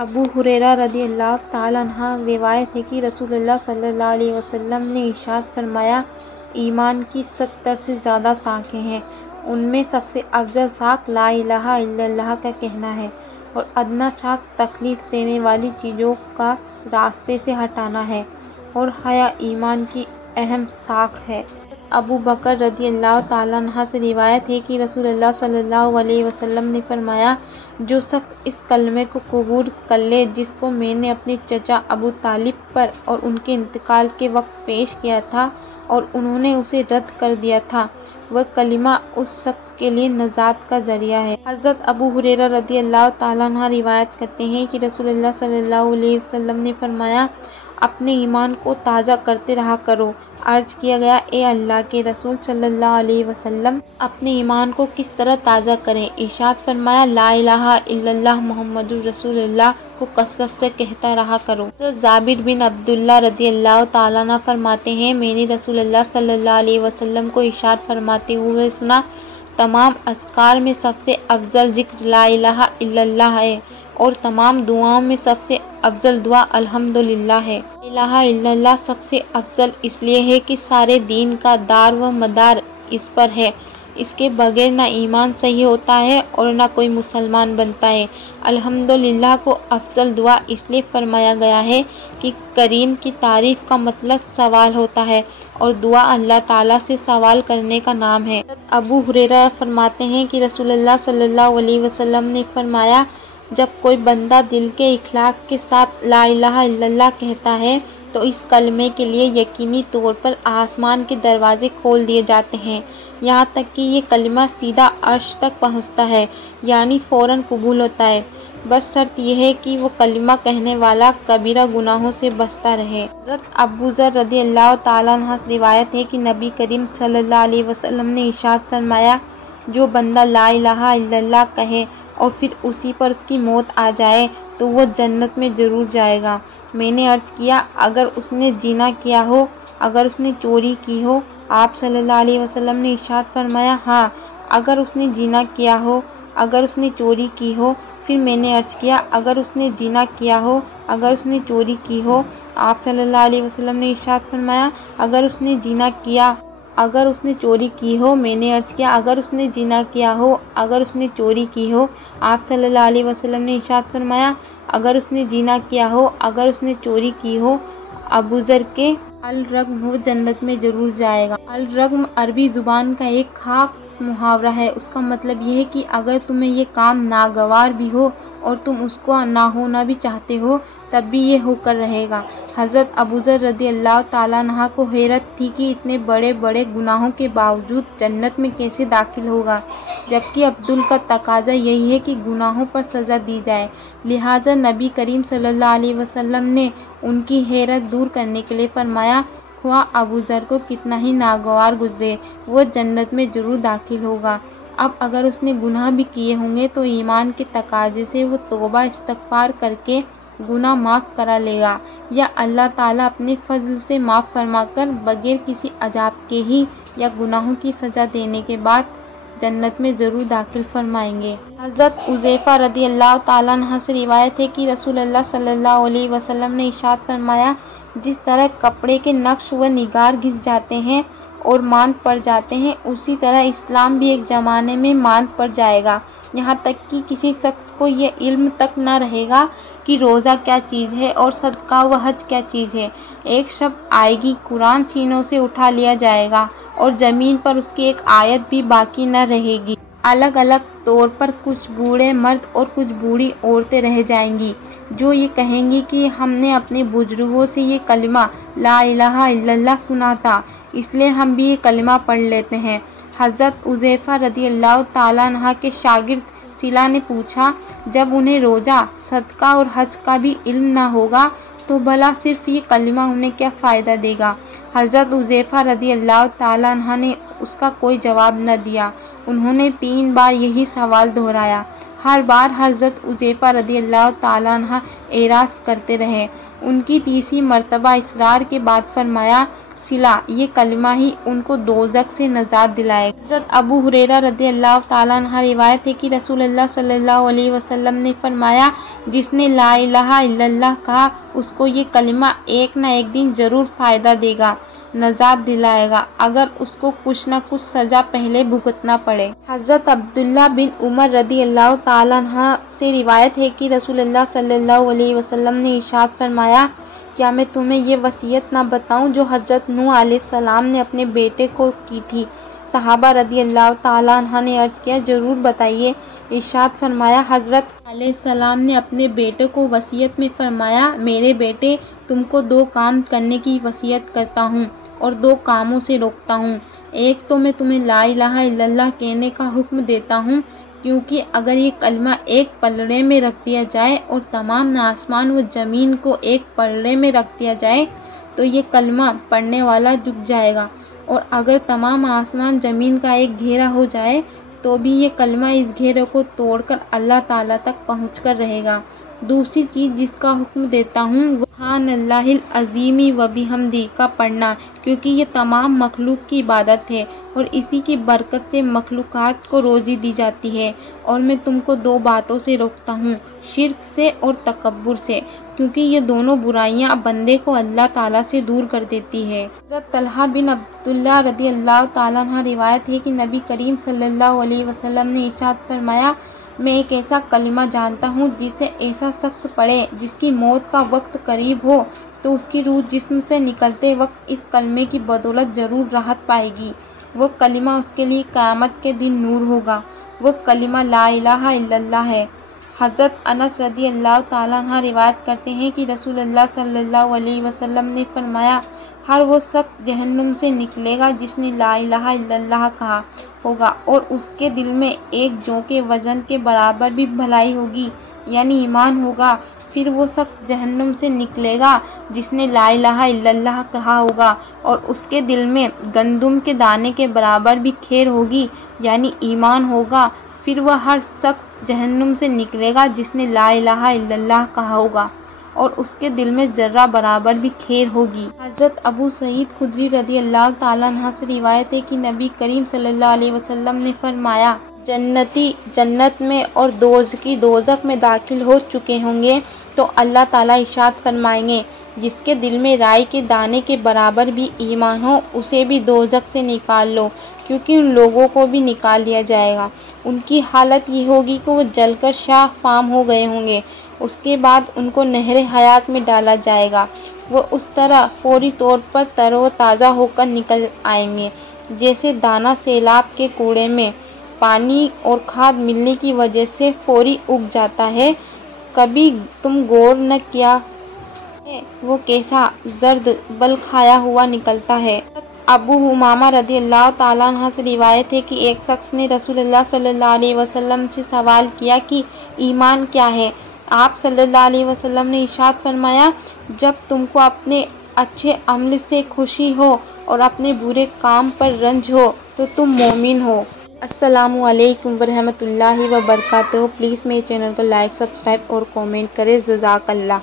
अबू हुरैरा रज़ियल्लाहु ताला अन्हु रिवायत है कि रसूलुल्लाह सल्लल्लाहु अलैहि वसल्लम ने इरशाद फरमाया, ईमान की 70 से ज़्यादा शाखें हैं। उनमें सबसे अफजल शाख ला इलाहा इल्लल्लाह का कहना है और अदना शाख तकलीफ़ देने वाली चीज़ों का रास्ते से हटाना है और हया ईमान की अहम शाख है। अबू बकर रज़ियल्लाहु ताला अन्हु से रिवायत है कि रसूलुल्लाह सल्लल्लाहु अलैहि वसल्लम ने फरमाया, जो शख्स इस कलमे को कबूल कर ले जिसको मैंने अपने चचा अबू तालिब पर और उनके इंतकाल के वक्त पेश किया था और उन्होंने उसे रद्द कर दिया था, वह कलिमा उस शख्स के लिए नजात का जरिया है। हज़रत अबू हुरैरा रज़ियल्लाहु ताला अन्हु रिवायत करते हैं कि रसूलुल्लाह सल्लल्लाहु अलैहि वसल्लम ने फरमाया, अपने ईमान को ताज़ा करते रहा करो। अर्ज किया गया, ए अल्लाह के रसूल सल्लल्लाहु अलैहि वसल्लम, अपने ईमान को किस तरह ताज़ा करें? इरशाद फरमाया, ला इलाहा इल्लल्लाह मुहम्मदुर रसूलुल्लाह को कसरत से कहता रहा करो। जाबिर बिन अब्दुल्लाह रज़ियल्लाहु ताला अन्हु फरमाते हैं, मैंने रसूलुल्लाह सल्लल्लाहु अलैहि वसल्लम को इरशाद फरमाते हुए सुना, तमाम अज़कार में सबसे अफजल जिक्र ला इलाहा इल्लल्लाह है और तमाम दुआओं में सबसे अफजल दुआ अल्हम्दुलिल्लाह है। इलाहा इल्लल्लाह सबसे अफजल इसलिए है कि सारे दीन का दार व मदार इस पर है। इसके बगैर ना ईमान सही होता है और ना कोई मुसलमान बनता है। अल्हम्दुलिल्लाह को अफजल दुआ इसलिए फरमाया गया है कि करीम की तारीफ़ का मतलब सवाल होता है और दुआ अल्लाह ताला से सवाल करने का नाम है। अबू हुरैरा फरमाते हैं कि रसूलुल्लाह सल्लल्लाहु अलैहि वसल्लम ने फरमाया, जब कोई बंदा दिल के इखलास के साथ ला इलाहा इल्लल्लाह कहता है तो इस कलमे के लिए यकीनी तौर पर आसमान के दरवाजे खोल दिए जाते हैं, यहाँ तक कि ये कलिमा सीधा अर्श तक पहुँचता है, यानी फ़ौरन कबूल होता है। बस शर्त यह है कि वो कलिमा कहने वाला कबीरा गुनाहों से बचता रहे। हज़रत अबू ज़र रज़ियल्लाहु ताला अन्हु से रिवायत है कि नबी करीम सल्लल्लाहु अलैहि वसल्लम ने इरशाद फरमाया, जो बंदा ला इलाहा इल्लल्लाह कहे और फिर उसी पर उसकी मौत आ जाए तो वह जन्नत में ज़रूर जाएगा। मैंने अर्ज़ किया, अगर उसने जिना किया हो, अगर उसने चोरी की हो? आप सल्लल्लाहु अलैहि वसल्लम ने इरशाद फरमाया, हाँ, अगर उसने जिना किया हो, अगर उसने चोरी की हो। फिर मैंने अर्ज़ किया, अगर उसने जिना किया हो, अगर उसने चोरी की हो? आप सल्लल्लाहु अलैहि वसल्लम ने इरशाद फरमाया, अगर उसने जिना किया, अगर उसने चोरी की हो। मैंने अर्ज़ किया, अगर उसने जिना किया हो, अगर उसने चोरी की हो? आप सल्लल्लाहु अलैहि वसल्लम ने इरशाद फरमाया, अगर उसने जिना किया हो, अगर उसने चोरी की हो। अबू ज़र के अल-रग़्म वो जन्नत में ज़रूर जाएगा। अल-रग़्म अरबी ज़ुबान का एक खास मुहावरा है। उसका मतलब यह है कि अगर तुम्हें ये काम नागवार भी हो और तुम उसको ना होना भी चाहते हो तब भी ये होकर रहेगा। हज़रत अबू ज़र रज़ियल्लाहु ताला अन्हु को हैरत थी कि इतने बड़े बड़े गुनाहों के बावजूद जन्नत में कैसे दाखिल होगा, जबकि अब्दुल का तकाजा यही है कि गुनाहों पर सज़ा दी जाए। लिहाजा नबी करीम सल्लल्लाहु अलैहि वसल्लम ने उनकी हैरत दूर करने के लिए फरमाया, ख्वाह अबू ज़र को कितना ही नागवार गुजरे, वह जन्नत में ज़रूर दाखिल होगा। अब अगर उसने गुनाह भी किए होंगे तो ईमान के तकाजे से वो तौबा इस्तग़फ़ार करके गुनाह माफ़ करा लेगा या अल्लाह ताला अपने फजल से माफ़ फरमाकर बगैर किसी अजाब के ही या गुनाहों की सज़ा देने के बाद जन्नत में ज़रूर दाखिल फरमाएंगे। हज़रत उज़ैफ़ा रज़ियल्लाहु ताला अन्हु से रिवायत है कि रसूलुल्लाह सल्लल्लाहु अलैहि वसल्लम ने इरशाद फरमाया, जिस तरह कपड़े के नक्श व निगार घिस जाते हैं और मांद पड़ जाते हैं, उसी तरह इस्लाम भी एक ज़माने में मांद पड़ जाएगा, यहाँ तक कि किसी शख्स को यह इल्म तक न रहेगा कि रोज़ा क्या चीज़ है और सदका व हज क्या चीज़ है। एक शब आएगी, कुरान सीनों से उठा लिया जाएगा और ज़मीन पर उसकी एक आयत भी बाकी न रहेगी। अलग अलग तौर पर कुछ बूढ़े मर्द और कुछ बूढ़ी औरतें रह जाएंगी जो ये कहेंगी कि हमने अपने बुजुर्गों से ये कलिमा ला इलाहा इल्लल्लाह सुना था, इसलिए हम भी ये कलिमा पढ़ लेते हैं। हज़रत उज़ैफ़ा रज़ियल्लाहु ताला अन्हु के शागिर्द सिला ने पूछा, जब उन्हें रोज़ा, सदका और हज का भी इल्म ना होगा तो भला सिर्फ ये कलिमा उन्हें क्या फ़ायदा देगा? हज़रत उज़ैफ़ा रज़ियल्लाहु ताला अन्हु ने उसका कोई जवाब न दिया। उन्होंने 3 बार यही सवाल दोहराया। हर बार हज़रत उज़ैफ़ा रज़ियल्लाहु ताला अन्हु एराज़ करते रहे। उनकी तीसरी मर्तबा इसरार के बाद फरमाया, सिला, ये कलिमा ही उनको दोज़ख से नजात दिलाएगा। हज़रत अबू हुरैरा रज़ियल्लाहु ताला अन्हु रिवायत है कि रसूलुल्लाह सल्लल्लाहु अलैहि वसल्लम ने फरमाया, जिसने ला इलाहा इल्लल्लाह कहा उसको ये कलिमा एक न एक दिन ज़रूर फ़ायदा देगा, नजात दिलाएगा, अगर उसको कुछ न कुछ सज़ा पहले भुगतना पड़े। हज़रत अब्दुल्ला बिन उमर रज़ियल्लाहु ताला अन्हु से रिवायत है कि रसूलुल्लाह सल्लल्लाहु अलैहि वसल्लम ने इरशाद फरमाया, क्या मैं तुम्हें ये वसीयत ना बताऊं जो हज़रत नूह अलैहिस्सलाम ने अपने बेटे को की थी। सहाबा रज़ियल्लाहु ताला अन्हा ने अर्ज़ किया, ज़रूर बताइए। इरशाद फरमाया, हज़रत अलैहिस्सलाम ने अपने बेटे को वसीयत में फरमाया, मेरे बेटे, तुमको 2 काम करने की वसीयत करता हूँ और 2 कामों से रोकता हूँ। एक तो मैं तुम्हें ला इलाहा इल्लल्लाह कहने का हुक्म देता हूँ, क्योंकि अगर ये कलमा एक पलड़े में रख दिया जाए और तमाम आसमान व ज़मीन को एक पलड़े में रख दिया जाए तो ये कलमा पढ़ने वाला झुक जाएगा, और अगर तमाम आसमान ज़मीन का एक घेरा हो जाए तो भी ये कलमा इस घेरे को तोड़कर अल्लाह ताला तक पहुंचकर रहेगा। दूसरी चीज़ जिसका हुक्म देता हूँ वो सुब्हानल्लाहिल अज़ीमी व बिहम्दी का पढ़ना, क्योंकि ये तमाम मखलूक की इबादत है और इसी की बरकत से मखलूक़ात को रोज़ी दी जाती है। और मैं तुमको 2 बातों से रोकता हूँ, शिर्क से और तकब्बुर से, क्योंकि ये दोनों बुराइयां बंदे को अल्लाह ताला से दूर कर देती है। हज़रत तलहा बिन अब्दुल्लाह रज़ियल्लाहु ताला अन्हु रिवायत है कि नबी करीम सल्लल्लाहु अलैहि वसल्लम ने इरशाद फरमाया, मैं एक ऐसा कलिमा जानता हूँ जिसे ऐसा शख्स पढ़े जिसकी मौत का वक्त करीब हो तो उसकी रूह जिस्म से निकलते वक्त इस कलमे की बदौलत ज़रूर राहत पाएगी। वो कलिमा उसके लिए क़यामत के दिन नूर होगा। वो कलिमा ला इलाहा इल्लल्लाह है। हज़रत अनस रज़ियल्लाहु ताला अन्हु रिवायत करते हैं कि रसूलुल्लाह सल्लल्लाहु अलैहि वसल्लम ने फरमाया, हर वो शख्स जहन्नुम से निकलेगा जिसने ला इलाहा इल्लल्लाह कहा होगा और उसके दिल में एक जौ के वज़न के बराबर भी भलाई होगी, यानी ईमान होगा। फिर वो शख्स जहन्नुम से निकलेगा जिसने ला इलाहा इल्लल्लाह कहा होगा और उसके दिल में गंदुम के दाने के बराबर भी खैर होगी, यानी ईमान होगा। फिर वह हर शख्स जहन्नुम से निकलेगा जिसने ला इलाहा इल्लल्लाह कहा होगा और उसके दिल में ज़र्रा बराबर भी खैर होगी। हज़रत अबू सईद खुदरी रज़ियल्लाहु ताला अन्हु से रिवायत है कि नबी करीम सल्लल्लाहु अलैहि वसल्लम ने फरमाया, जन्नती जन्नत में और दोज़खी दोज़ख में दाखिल हो चुके होंगे तो अल्लाह ताला इरशाद फरमाएंगे, जिसके दिल में राई के दाने के बराबर भी ईमान हो उसे भी दोज़ख से निकाल लो, क्योंकि उन लोगों को भी निकाल लिया जाएगा। उनकी हालत ये होगी कि वो जलकर शाख फाम हो गए होंगे। उसके बाद उनको नहर हयात में डाला जाएगा। वो उस तरह फौरी तौर पर तरोताज़ा होकर निकल आएंगे जैसे दाना सैलाब के कूड़े में पानी और खाद मिलने की वजह से फौरी उग जाता है। कभी तुम गौर न किया है वो कैसा जर्द बल खाया हुआ निकलता है। अबू उमामा रज़ियल्लाहु ताला अन्हु से रिवायत है कि एक शख्स ने रसूलुल्लाह सल्लल्लाहु अलैहि वसल्लम से सवाल किया कि ईमान क्या है। आप सल्लल्लाहु अलैहि वसल्लम ने इरशाद फरमाया, जब तुमको अपने अच्छे अमल से खुशी हो और अपने बुरे काम पर रंज हो तो तुम मोमिन हो। अस्सलामु अलैकुम वरहमतुल्लाहि व बरकातुहू। प्लीज़ मेरे चैनल को लाइक, सब्सक्राइब और कमेंट करें। जज़ाकल्लाह।